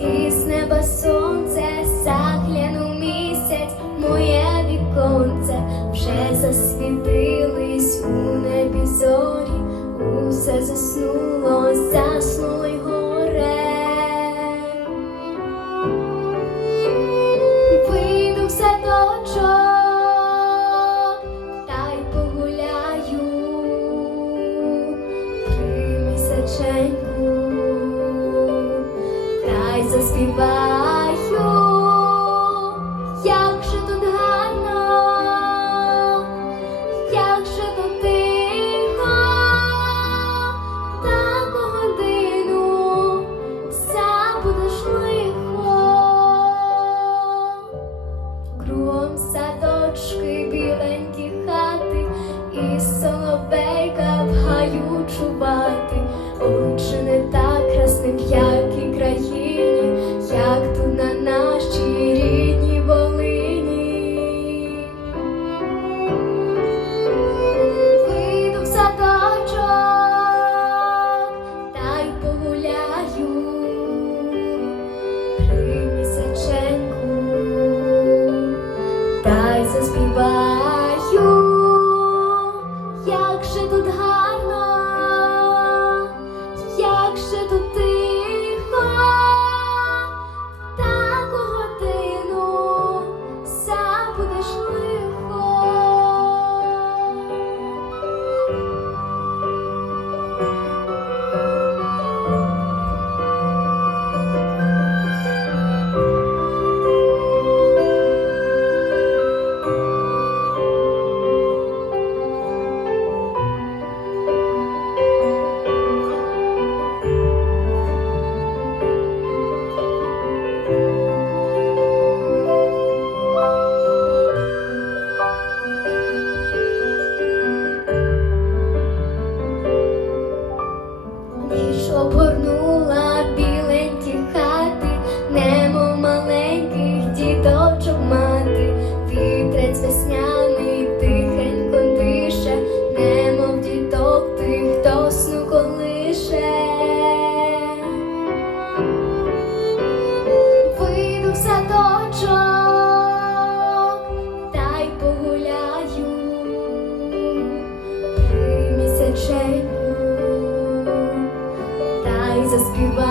Із неба сонце, загляну місяць, моє віконце, вже засвітились у небі зорі, усе заснуло, заснуло горе. Вийду в та й погуляю, тримайся, Ченько та заспіваю, як же тут гарно, як же тут тихо, таку годину забудеш лихо. Кругом садочки, біленькі хати, і соловейка в гаю чувати. over та